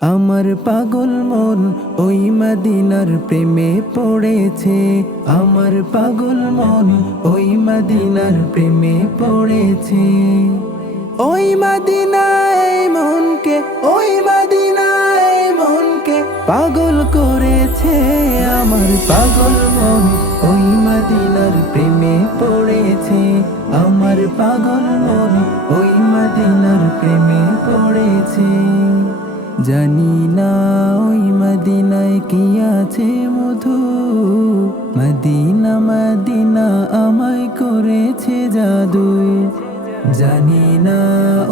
আমার পাগল মন ওই মদিনার প্রেমে পড়েছে। আমার পাগল মন ওই মদিনার প্রেমে পড়েছে। ওই মদিনায় মনকে, ওই মদিনায় মনকে পাগল করেছে। আমার পাগল মন ওই মদিনার প্রেমে পড়েছে। আমার পাগল মন ওই মদিনার প্রেমে পড়েছে। জানি না, ওই মদিনায় কি আছে মধু? মদিনা মদিনা আমায় করেছে জাদু। জানি না,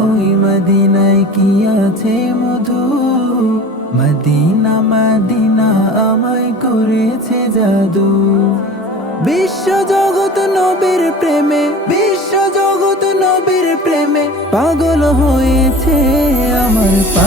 ওই মদিনায় কি আছে মধু? মদিনা মদিনা আমায় করেছে জাদু। বিশ্ব জগৎ নবীর প্রেমে বিশ্ব জগৎ নবীর প্রেমে পাগল হয়েছে আমার ওই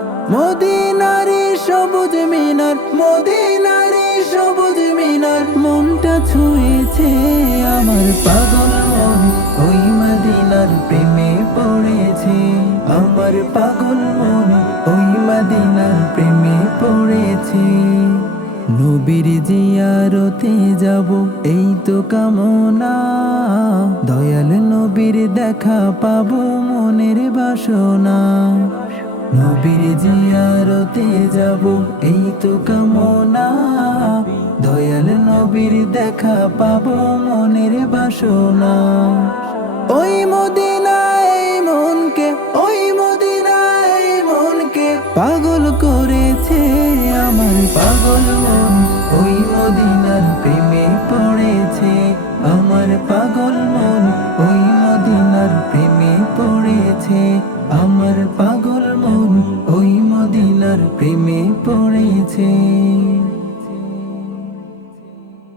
মদিনারে সবুজ মিনার, মদিনারে সবুজ মিনার, মনটা ছুঁয়েছে আমার পাগল মন। ওই মদিনার প্রেমে পড়েছে আমার পাগল মন। ওই মদিনার প্রেমে পড়েছে। নবীর জিয়ারতে যাব, এই তো কামনা। দয়াল নবীর দেখা পাবো মনের বাসনা। নবীর জিয়ারতে যাব, এই তো কামনা। দয়াল নবীর দেখা পাব মনের বাসনা। ওই মদিনায় মনকে, ওই মদিনায় মনকে পাগল করেছে আমার পাগল মন। ওই মদিনার প্রেমে পড়েছে আমার পাগল মন। ওই মদিনার প্রেমে পড়েছে আমার পাগল মন। প্রেমে পড়েছে।